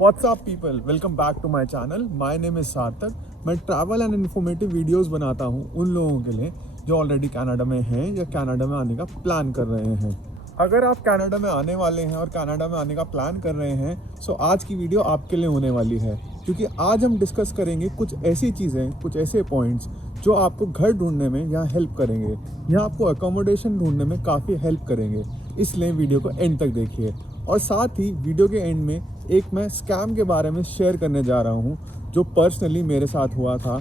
What's up people? Welcome back to my channel. My name is सार्थक. मैं travel and informative videos बनाता हूँ उन लोगों के लिए जो ऑलरेडी कनाडा में हैं या कनाडा में आने का प्लान कर रहे हैं। अगर आप कनाडा में आने वाले हैं और कनाडा में आने का प्लान कर रहे हैं तो आज की वीडियो आपके लिए होने वाली है, क्योंकि आज हम डिस्कस करेंगे कुछ ऐसी चीज़ें, कुछ ऐसे पॉइंट्स जो आपको घर ढूंढने में यहाँ हेल्प करेंगे, यहाँ आपको अकोमोडेशन ढूंढने में काफ़ी हेल्प करेंगे। इसलिए वीडियो को एंड तक देखिए। और साथ ही वीडियो के एंड में एक मैं स्कैम के बारे में शेयर करने जा रहा हूँ जो पर्सनली मेरे साथ हुआ था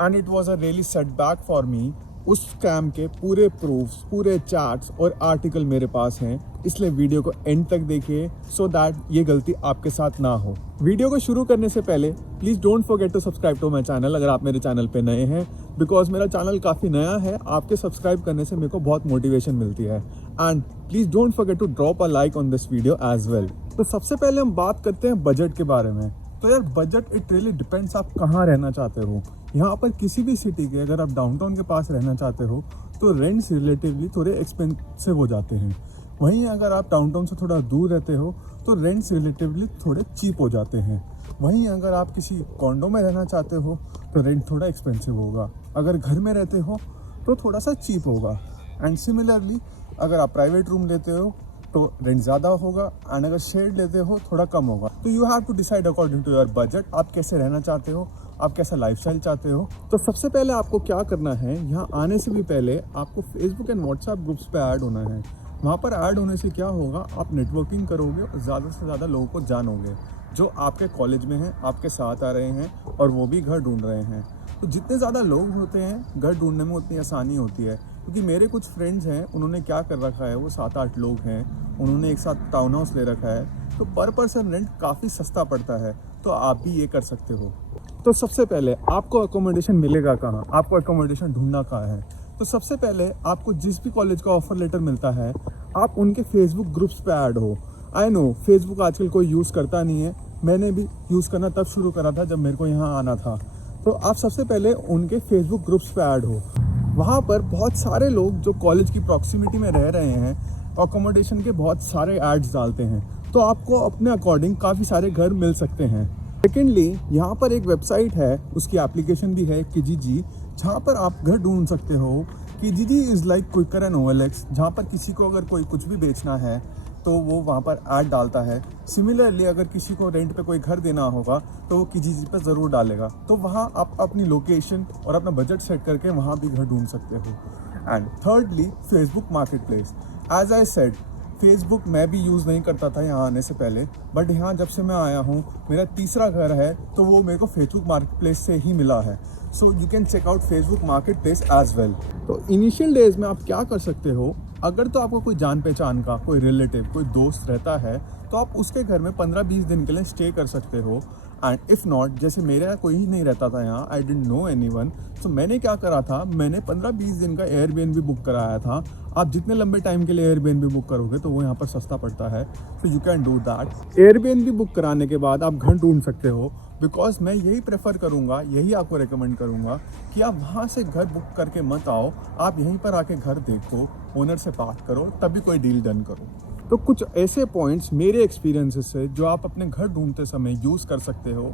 and it was a really setback for me. उस स्कैम के पूरे प्रूफ्स, पूरे चैट्स और आर्टिकल मेरे पास हैं, इसलिए वीडियो को एंड तक देखिए सो दैट ये गलती आपके साथ ना हो। वीडियो को शुरू करने से पहले please don't forget to subscribe to my channel अगर आप मेरे चैनल पे नए हैं, बिकॉज मेरा चैनल काफ़ी नया है। आपके सब्सक्राइब करने से मेरे को बहुत मोटिवेशन मिलती है। And please don't forget to drop a like on this video as well. तो सबसे पहले हम बात करते हैं बजट के बारे में। तो यार बजट इट रियली डिपेंड्स आप कहाँ रहना चाहते हो। यहाँ पर किसी भी सिटी के अगर आप डाउनटाउन के पास रहना चाहते हो तो रेंट्स रिलेटिवली थोड़े एक्सपेंसिव हो जाते हैं। वहीं अगर आप डाउनटाउन से थोड़ा दूर रहते हो तो रेंट्स रिलेटिवली थोड़े चीप हो जाते हैं। वहीं अगर आप किसी कॉन्डो में रहना चाहते हो तो रेंट थोड़ा एक्सपेंसिव होगा। अगर घर में रहते हो तो थोड़ा सा चीप होगा। एंड सिमिलरली अगर आप प्राइवेट रूम लेते हो तो रेंट ज़्यादा होगा एंड अगर शेड लेते हो थोड़ा कम होगा। तो you have to decide according to your budget, आप कैसे रहना चाहते हो, आप कैसा लाइफस्टाइल चाहते हो। तो सबसे पहले आपको क्या करना है, यहाँ आने से भी पहले आपको फेसबुक एंड व्हाट्सएप ग्रुप्स पे ऐड होना है। वहाँ पर ऐड होने से क्या होगा, आप नेटवर्किंग करोगे और ज़्यादा से ज़्यादा लोगों को जानोगे जो आपके कॉलेज में हैं, आपके साथ आ रहे हैं और वो भी घर ढूंढ रहे हैं। तो जितने ज़्यादा लोग होते हैं घर ढूंढने में उतनी आसानी होती है। क्योंकि मेरे कुछ फ्रेंड्स हैं, उन्होंने क्या कर रखा है, वो 7-8 लोग हैं, उन्होंने एक साथ टाउन हाउस ले रखा है, तो पर पर्सन रेंट काफ़ी सस्ता पड़ता है। तो आप भी ये कर सकते हो। तो सबसे पहले आपको अकोमोडेशन मिलेगा कहाँ, आपको अकोमोडेशन ढूंढना कहाँ है। तो सबसे पहले आपको जिस भी कॉलेज का ऑफर लेटर मिलता है आप उनके फेसबुक ग्रुप्स पे ऐड हो। आई नो फेसबुक आजकल कोई यूज़ करता नहीं है, मैंने भी यूज़ करना तब शुरू करा था जब मेरे को यहाँ आना था। तो आप सबसे पहले उनके फेसबुक ग्रुप्स पे ऐड हो। वहाँ पर बहुत सारे लोग जो कॉलेज की प्रॉक्सिमिटी में रह रहे हैं अकोमोडेशन के बहुत सारे एड्स डालते हैं, तो आपको अपने अकॉर्डिंग काफ़ी सारे घर मिल सकते हैं। सेकेंडली यहाँ पर एक वेबसाइट है, उसकी एप्लीकेशन भी है किजीजी, जहाँ पर आप घर ढूंढ सकते हो। Kijiji is like Quikr and OLX, जहाँ पर किसी को अगर कोई कुछ भी बेचना है तो वो वहाँ पर ऐड डालता है। सिमिलरली अगर किसी को रेंट पे कोई घर देना होगा तो वो किजीजी पे ज़रूर डालेगा। तो वहाँ आप अपनी लोकेशन और अपना बजट सेट करके वहाँ भी घर ढूंढ सकते हो। And thirdly Facebook marketplace. As I said Facebook मैं भी यूज़ नहीं करता था यहाँ आने से पहले, बट यहाँ जब से मैं आया हूँ मेरा तीसरा घर है तो वो मेरे को फेसबुक मार्केट प्लेस से ही मिला है। So you can check out Facebook marketplace as well. तो इनिशियल डेज में आप क्या कर सकते हो, अगर तो आपको कोई जान पहचान का कोई रिलेटिव, कोई दोस्त रहता है तो आप उसके घर में 15-20 दिन के लिए स्टे कर सकते हो। एंड इफ़ नॉट, जैसे मेरा कोई ही नहीं रहता था यहाँ, आई डिडंट नो एनीवन, तो मैंने क्या करा था, मैंने 15-20 दिन का एयरबीएनबी बुक कराया था। आप जितने लंबे टाइम के लिए एयरबीएनबी बुक करोगे तो वो यहाँ पर सस्ता पड़ता है, तो you can do that. Airbnb book कराने के बाद आप घर ढूंढ सकते हो, बिकॉज मैं यही प्रेफर करूँगा, यही आपको रिकमेंड करूँगा कि आप वहाँ से घर बुक करके मत आओ, आप यहीं पर आके घर देखो, ओनर से बात करो, तभी कोई डील डन करो। तो कुछ ऐसे पॉइंट्स मेरे एक्सपीरियंसेस से जो आप अपने घर ढूंढते समय यूज़ कर सकते हो।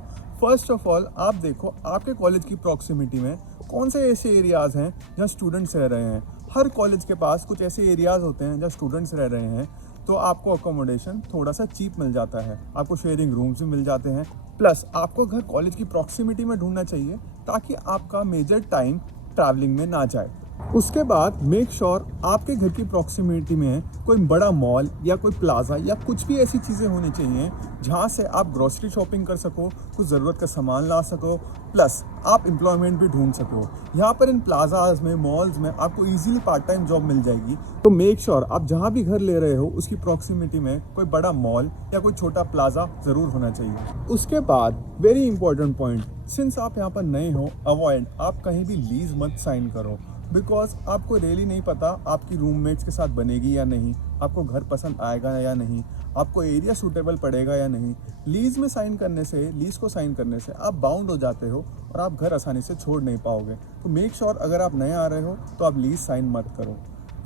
फर्स्ट ऑफ ऑल आप देखो आपके कॉलेज की प्रॉक्सिमिटी में कौन से ऐसे एरियाज़ हैं जहाँ स्टूडेंट्स रह रहे हैं। हर कॉलेज के पास कुछ ऐसे एरियाज़ होते हैं जहाँ स्टूडेंट्स रह रहे हैं, तो आपको अकोमोडेशन थोड़ा सा चीप मिल जाता है, आपको शेयरिंग रूम्स भी मिल जाते हैं। प्लस आपको घर कॉलेज की प्रॉक्सिमिटी में ढूंढना चाहिए ताकि आपका मेजर टाइम ट्रैवलिंग में ना जाए। उसके बाद मेक श्योर आपके घर की प्रॉक्सिमिटी में कोई बड़ा मॉल या कोई प्लाजा या कुछ भी ऐसी चीज़ें होनी चाहिए जहाँ से आप ग्रोसरी शॉपिंग कर सको, कुछ ज़रूरत का सामान ला सको, प्लस आप एम्प्लॉयमेंट भी ढूंढ सको। यहाँ पर इन प्लाजाज में, मॉल्स में आपको इजीली पार्ट टाइम जॉब मिल जाएगी। तो मेक श्योर आप जहाँ भी घर ले रहे हो उसकी प्रॉक्सिमिटी में कोई बड़ा मॉल या कोई छोटा प्लाजा ज़रूर होना चाहिए। उसके बाद वेरी इंपॉर्टेंट पॉइंट, सिंस आप यहाँ पर नए हो, अवॉइड आप कहीं भी लीज मत साइन करो, बिकॉज आपको रियली नहीं पता आपकी रूममेट्स के साथ बनेगी या नहीं, आपको घर पसंद आएगा या नहीं, आपको एरिया सूटेबल पड़ेगा या नहीं। लीज़ में साइन करने से, लीज़ को साइन करने से आप बाउंड हो जाते हो और आप घर आसानी से छोड़ नहीं पाओगे। तो मेक श्योर अगर आप नए आ रहे हो तो आप लीज़ साइन मत करो।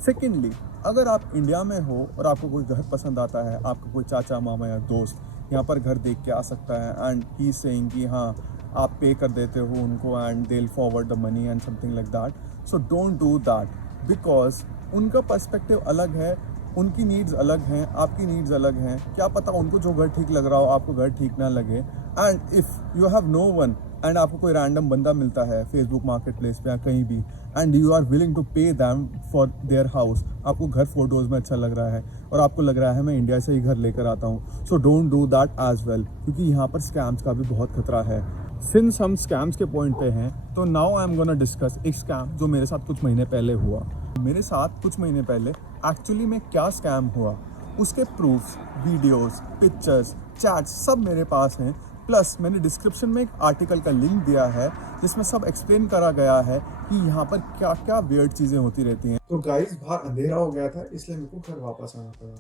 सेकेंडली अगर आप इंडिया में हो और आपको कोई घर पसंद आता है, आपका कोई चाचा मामा या दोस्त यहाँ पर घर देख के आ सकता है एंड ही सेइंग कि हाँ आप पे कर देते हो उनको and they will forward the money and something like that. So don't do that because उनका पर्सपेक्टिव अलग है, उनकी नीड्स अलग हैं, आपकी नीड्स अलग हैं। क्या पता उनको जो घर ठीक लग रहा हो आपको घर ठीक ना लगे। And if you have no one and आपको कोई रैंडम बंदा मिलता है फेसबुक मार्केट प्लेस पे या कहीं भी and you are willing to pay them for their house, आपको घर फोटोज़ में अच्छा लग रहा है और आपको लग रहा है मैं इंडिया से ही घर लेकर आता हूँ, so don't do that as well, क्योंकि यहाँ पर स्कैम्स का भी बहुत खतरा है। सिंस हम स्कैम्स के पॉइंट पे हैं तो now I am gonna discuss एक स्कैम जो मेरे साथ कुछ महीने पहले हुआ। मेरे साथ कुछ महीने पहले एक्चुअली में क्या स्कैम हुआ उसके प्रूफ्स, वीडियोस, पिक्चर्स, चैट्स सब मेरे पास हैं। प्लस मैंने डिस्क्रिप्शन में एक आर्टिकल का लिंक दिया है जिसमें सब एक्सप्लेन करा गया है कि यहाँ पर क्या क्या वियर्ड चीज़ें होती रहती हैं। तो गाइस बाहर अंधेरा हो गया था इसलिए मेरे को घर वापस आना पड़ा।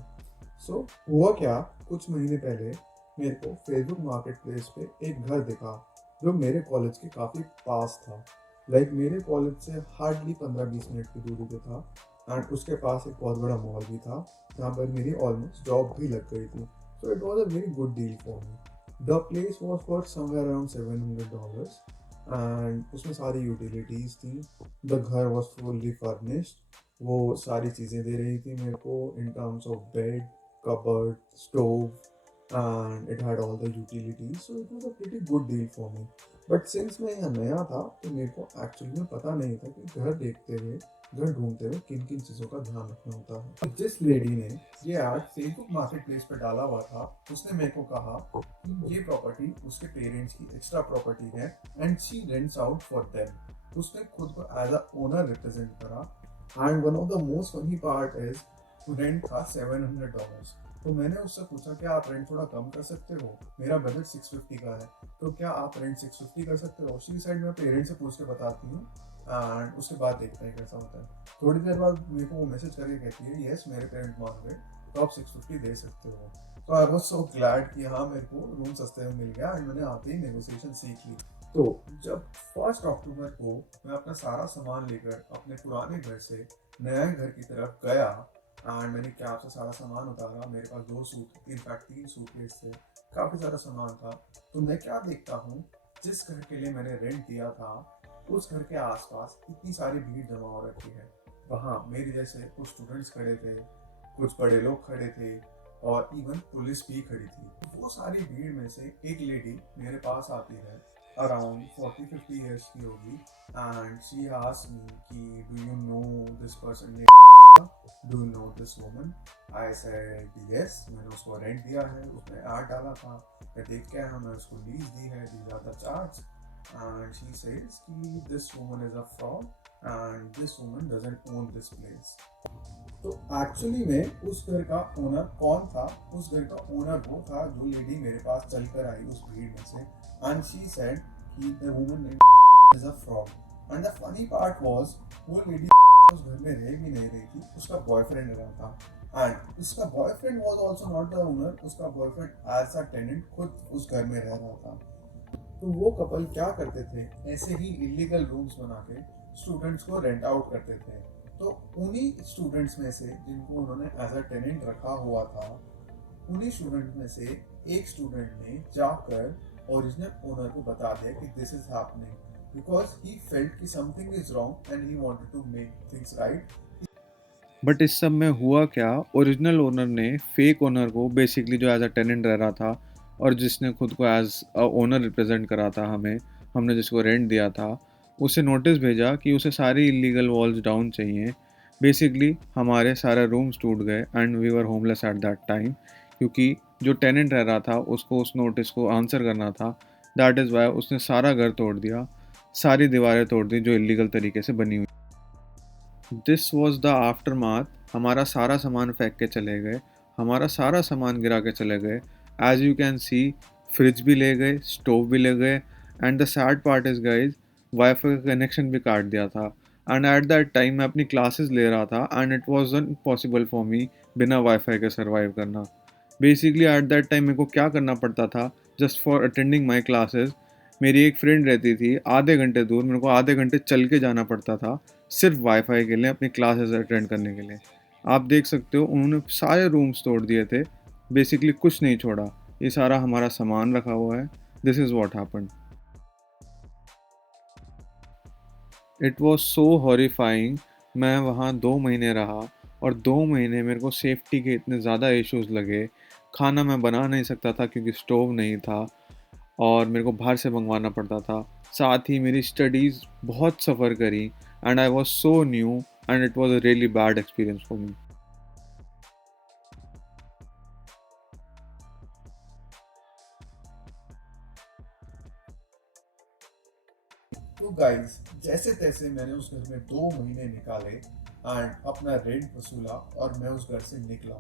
सो हुआ क्या, कुछ महीने पहले मेरे को फेसबुक मार्केट प्लेस पे एक घर दिखा जो मेरे कॉलेज के काफ़ी पास था। लाइक मेरे कॉलेज से हार्डली 15-20 मिनट की दूरी पे था एंड उसके पास एक बहुत बड़ा मॉल भी था जहाँ पर मेरी ऑलमोस्ट जॉब भी लग गई थी। So it was a very good deal for me. The place was for somewhere around $700 and उसमें सारी यूटिलिटीज़ थी। द घर वॉज फुल्ली फर्निश्ड, वो सारी चीज़ें दे रही थी मेरे को in terms of bed, cupboard, stove and it had all the utilities, so it was a pretty good deal for me. But since मैं यहाँ नया था तो मेरे को एक्चुअली में पता नहीं था कि घर देखते हुए, घर ढूंढते हुए किन किन चीज़ों का ध्यान रखना होता है। तो जिस लेडी ने ये एड फेसबुक मार्केट प्लेस पर डाला हुआ था उसने मेरे को कहा कि ये प्रॉपर्टी उसके पेरेंट्स की एक्स्ट्रा प्रॉपर्टी है and she rents out for them. उसने खुद को एज अ ओनर रिप्रेजेंट करा and one of the most funny part is rent था $700। तो मैंने उससे पूछा क्या आप रेंट थोड़ा कम कर सकते हो, मेरा बजट 650 का है, तो क्या आप रेंट 650 कर सकते हो। शी साइड मैं पेरेंट्स से पूछ के बताती हूँ एंड उसके बाद देखते हैं कैसा होता है। थोड़ी देर बाद मेरे को वो मैसेज करके कहती है यस मेरे पेरेंट मान गए तो आप 650 दे सकते हो। तो आई वॉज सो ग्लैड कि हाँ मेरे को रूम सस्ते में मिल गया एंड मैंने आते ही नेगोशिएशन सीख ली। तो जब 1 अक्टूबर को मैं अपना सारा सामान लेकर अपने पुराने घर से नए घर की तरफ गया एंड मैंने कैब से सारा सामान उतारा, मेरे पास 2 सूट इनफैक्ट 3 सूटकेस थे, काफ़ी सारा सामान था। तो मैं क्या देखता हूँ जिस घर के लिए मैंने रेंट दिया था उस घर के आसपास इतनी सारी भीड़ जमा हो रखी है। वहाँ मेरे जैसे कुछ स्टूडेंट्स खड़े थे, कुछ बड़े लोग खड़े थे और इवन पुलिस भी खड़ी थी। वो सारी भीड़ में से एक लेडी मेरे पास आती है, अराउंड 40-50 ईयर्स की होगी एंड शी आस्क्ड मी कि do you know this person, do you know this woman. I said yes, मैंने उसको रेंट दिया है, उसने ऐड डाला था, मैं देख के आया, मैं उसको लीज दी है, these are the charge. And she says कि this woman is a fraud and this woman doesn't own this place. तो एक्चुअली में उस घर का ओनर कौन था, उस घर का ओनर वो था जो लेडी मेरे पास चल कर आई उस भीड़ में से एंड शी सेड कि the woman is a fraud. And the funny part was वो लेडी उस घर में रह भी नहीं रही थी, उसका बॉयफ्रेंड रहा था एंड उसका boyfriend was also not the owner, उसका बॉयफ्रेंड एज अ टेनेंट खुद उस घर में रह रहा था। तो वो कपल क्या करते थे, ऐसे ही इलीगल रूम्स बना के स्टूडेंट्स को रेंट आउट करते थे। तो उन्हीं स्टूडेंट्स में से जिनको उन्होंने एज अ टेनेंट रखा हुआ था, उन्हीं स्टूडेंट में से एक स्टूडेंट ने जाकर ओरिजिनल ओनर को बता दिया कि this is happening because he felt कि something is wrong and he wanted to make things right। But इस सब में हुआ क्या, ओरिजिनल ओनर ने फेक ओनर को बेसिकली जो एज अ टेनेंट रह रहा था और जिसने खुद को एज अ ओनर रिप्रेजेंट करा था हमने जिसको रेंट दिया था, उसे नोटिस भेजा कि उसे सारी इलीगल वॉल्स डाउन चाहिए। बेसिकली हमारे सारे रूम्स टूट गए and we were homeless at that time, क्योंकि जो टेनेंट रह रहा था उसको उस नोटिस को आंसर करना था। दैट इज़ वाई उसने सारा घर तोड़ दिया, सारी दीवारें तोड़ दी जो इलीगल तरीके से बनी हुई। दिस वॉज द आफ्टर माथ। हमारा सारा सामान फेंक के चले गए, हमारा सारा सामान गिरा के चले गए। As you can see, fridge भी ले गए, स्टोव भी ले गए and the sad part is guys, wifi का कनेक्शन भी काट दिया था। एंड एट दैट टाइम मैं अपनी क्लासेस ले रहा था and it was impossible for me बिना वाईफाई के सर्वाइव करना। बेसिकली एट दैट टाइम मेरे को क्या करना पड़ता था, just for attending my classes, मेरी एक फ्रेंड रहती थी आधे घंटे दूर, मेरे को आधे घंटे चल के जाना पड़ता था सिर्फ वाईफाई के लिए, अपनी क्लासेस अटेंड करने के लिए। आप देख सकते हो उन्होंने सारे रूम्स तोड़ दिए थे, बेसिकली कुछ नहीं छोड़ा। ये सारा हमारा सामान रखा हुआ है। This is what happened. It was so horrifying. मैं वहाँ 2 महीने रहा और 2 महीने मेरे को सेफ्टी के इतने ज़्यादा इश्यूज लगे। खाना मैं बना नहीं सकता था क्योंकि स्टोव नहीं था और मेरे को बाहर से मंगवाना पड़ता था। साथ ही मेरी स्टडीज़ बहुत सफ़र करी and I was so new and it was a really bad experience for me. तो गाइस, जैसे तैसे मैंने उस घर में 2 महीने निकाले एंड अपना रेंट वसूला और मैं उस घर से निकला।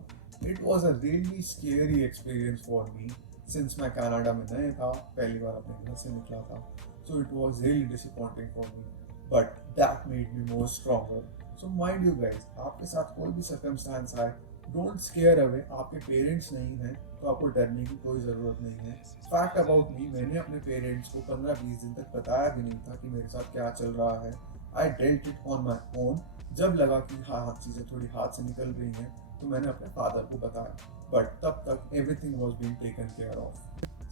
It was a really scary experience for me since मैं कनाडा में नया था, पहली बार अपने घर से निकला था। So it was really disappointing for me, but that made me more stronger. So mind you guys, आपके साथ कोई भी सर्कमस्टांस आए, डोंट स्केयर अवे। आपके पेरेंट्स नहीं हैं तो आपको डरने की कोई ज़रूरत नहीं है। फैक्ट अबाउट मी, मैंने अपने पेरेंट्स को 15-20 दिन तक बताया भी नहीं था कि मेरे साथ क्या चल रहा है। I dealt it on my own. जब लगा कि हाँ चीज़ें थोड़ी हाथ से निकल रही हैं तो मैंने अपने फादर को बताया, बट तब तक everything was being taken care of.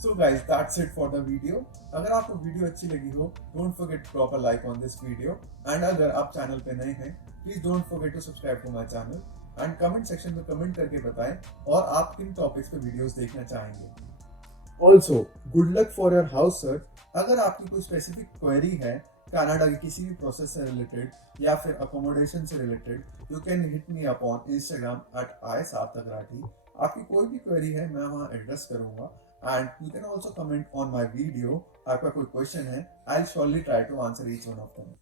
So guys, that's it for the video. अगर आपको वीडियो अच्छी लगी हो, don't forget to drop a like on this video. And अगर आप चैनल पे नए हैं, please don't forget to subscribe to my channel and comment section में कमेंट करके बताएं और आप किन टॉपिक्स पे वीडियोस देखना चाहेंगे। Also good luck for your house search. अगर आपकी कोई स्पेसिफिक क्वेरी है कनाडा की किसी भी प्रोसेस से रिलेटेड या फिर अकोमोडेशन से related, you can hit me up on Instagram @i_sarthak_rathi। आपकी कोई भी क्वेरी है मैं वहाँ एड्रेस करूंगा and you can also comment on my video. आपका कोई क्वेश्चन है, I will surely try to answer each one of them.